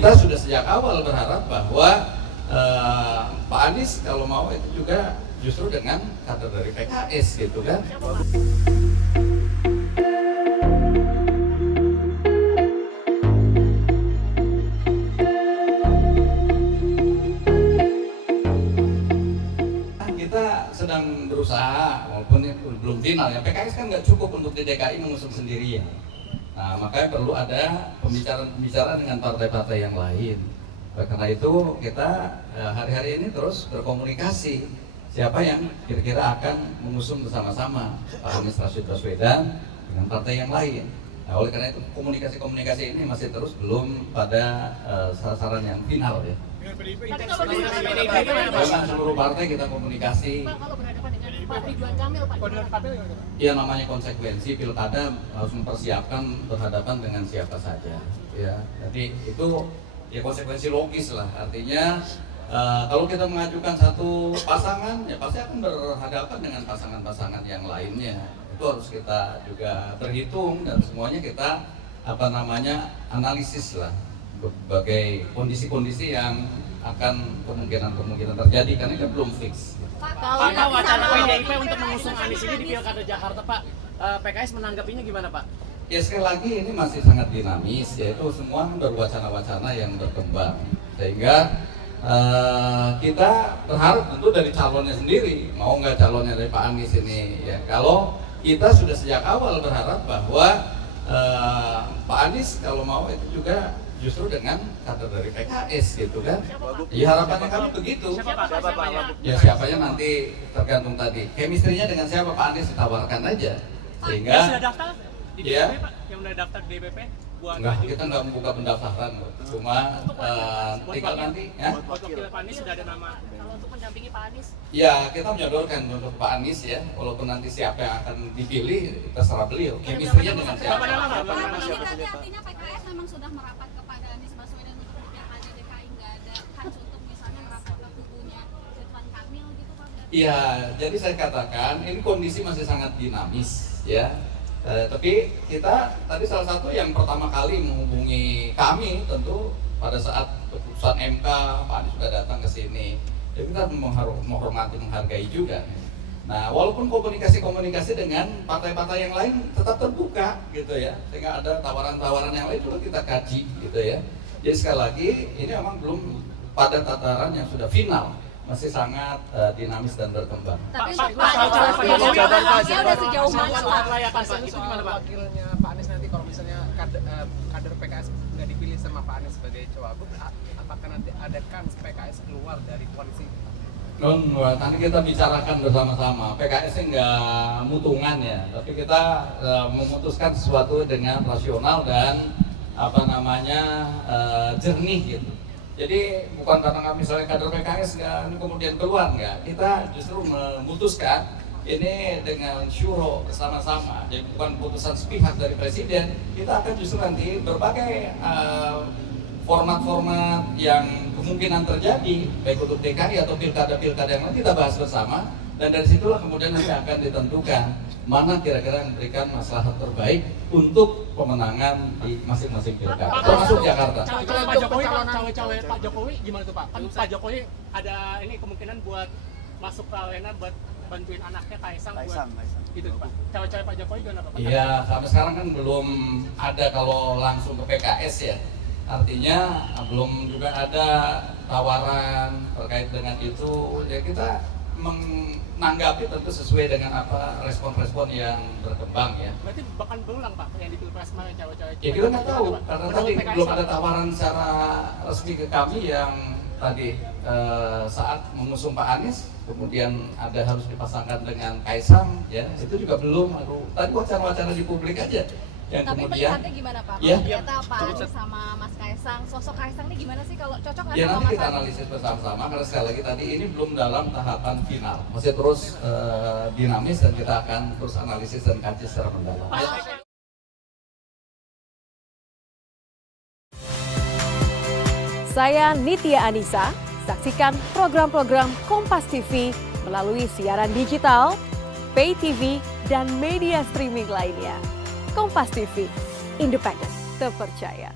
Kita sudah sejak awal berharap bahwa Pak Anies kalau mau itu juga justru dengan kader dari PKS gitu kan. Kita sedang berusaha, walaupun itu belum final ya, PKS kan nggak cukup untuk di DKI mengusung sendirian. Nah, makanya perlu ada pembicaraan dengan partai-partai yang lain. Karena itu kita hari-hari ini terus berkomunikasi siapa yang kira-kira akan mengusung bersama-sama Pak Anies Rashid Baswedan dengan partai yang lain. Nah, oleh karena itu komunikasi ini masih terus belum pada sasaran yang final ya. Tapi kalau dengan Seluruh partai kita komunikasi. Pak, kalau berhadapan dengan Pak Ridwan Kamil, Pak. Ya namanya konsekuensi pilkada harus mempersiapkan berhadapan dengan siapa saja. Ya, jadi itu ya konsekuensi logis lah. Artinya kalau kita mengajukan satu pasangan, ya pasti akan berhadapan dengan pasangan-pasangan yang lainnya. Itu harus kita juga berhitung dan semuanya kita analisis lah berbagai kondisi-kondisi yang akan kemungkinan terjadi karena itu belum fix. Pak, wacana PDIP untuk mengusung Anies ini di Pilkada Jakarta, Pak, PKS menanggapinya gimana, Pak? Ya sekali lagi ini masih sangat dinamis, yaitu semua baru wacana-wacana yang berkembang, sehingga kita berharap tentu dari calonnya sendiri, mau nggak calonnya dari Pak Anies ini ya. Kalau kita sudah sejak awal berharap bahwa Pak Anies kalau mau itu juga justru dengan kader dari PKS gitu kan. Ya harapannya kami begitu. Ya siapanya nanti tergantung tadi. Chemistry-nya dengan siapa Pak Anies ditawarkan aja. Sehingga Yang sudah daftar di ya, DPP, Pak? Yang udah daftar di DPP? Enggak, kita nggak membuka pendaftaran. Cuma tinggal nanti ya. Buat wakil Pak Anies sudah ada nama. Kalau untuk mendampingi Pak Anies, Ya kita menyodorkan untuk Pak Anies ya. Walaupun nanti siapa yang akan dipilih terserah beliau. Chemistry-nya dengan siapa. Berarti artinya PKS memang sudah merapat kepada Anies Baswedan untuk Pilkada DKI, nggak ada kans untuk misalnya merapat ke kubunya Ridwan Kamil gitu Pak? Iya, jadi saya katakan ini kondisi masih sangat dinamis ya. Tapi kita tadi salah satu yang pertama kali menghubungi kami tentu pada saat keputusan MK Pak Anies sudah datang ke sini. Jadi kita menghormati, menghargai juga. Nah, walaupun komunikasi dengan partai-partai yang lain tetap terbuka gitu ya, sehingga ada tawaran-tawaran yang lain juga kita kaji gitu ya. Jadi sekali lagi ini memang belum pada tataran yang sudah final, masih sangat dinamis dan berkembang. Tapi Pak, udah sejauh mana Pak? Layakan Pak, itu gimana Pak? Wakilnya Pak Anies nanti kalau misalnya kader PKS nggak dipilih sama Pak Anies sebagai cawagup, apakah nanti ada kans PKS keluar dari koalisi? Nanti kita bicarakan bersama-sama. PKS nggak mutungan ya, tapi kita memutuskan sesuatu dengan rasional dan jernih gitu. Jadi bukan karena misalnya kader PKS nggak kemudian keluar nggak, kita justru memutuskan ini dengan syuro bersama-sama. Jadi bukan putusan sepihak dari presiden, kita akan justru nanti berbagai format-format yang kemungkinan terjadi baik untuk DKI atau pilkada-pilkada yang lain kita bahas bersama, dan dari situlah kemudian nanti akan ditentukan mana kira-kira yang memberikan maslahat terbaik untuk pemenangan di masing-masing pilkada termasuk Jakarta. Cawe-cawe Pak Jokowi gimana tuh Pak? Kan Pak Jokowi ada ini kemungkinan buat masuk ke arena buat bantuin anaknya Kaisang buat gitu Pak. Cawe-cawe Pak Jokowi gimana Pak? Iya, sampai sekarang kan belum ada kalau langsung ke PKS ya. Artinya belum juga ada tawaran terkait dengan itu. Ya kita menanggapi tentu sesuai dengan apa respon-respon yang berkembang ya. Berarti bahkan berulang Pak yang di Pilpres kemarin cawe-cawe. Ya kita nggak tahu karena tadi belum ada tawaran secara resmi ke kami yang tadi saat mengusung Pak Anies kemudian ada harus dipasangkan dengan Kaisang ya itu juga belum. Tadi wacana-wacana di publik aja. Yang Tapi kemudian melihatnya gimana Pak? Ya. Kalau ternyata Pak Anies sama Mas Kaisang, sosok Kaisang ini gimana sih kalau cocok nggak ya sama nanti Mas kita Anies? analisis bersama-sama karena sekali lagi tadi ini belum dalam tahapan final, masih terus dinamis dan kita akan terus analisis dan kaji secara mendalam. Saya Nitya Anissa, saksikan program-program Kompas TV melalui siaran digital, pay TV, dan media streaming lainnya. Kompas TV, independen, terpercaya.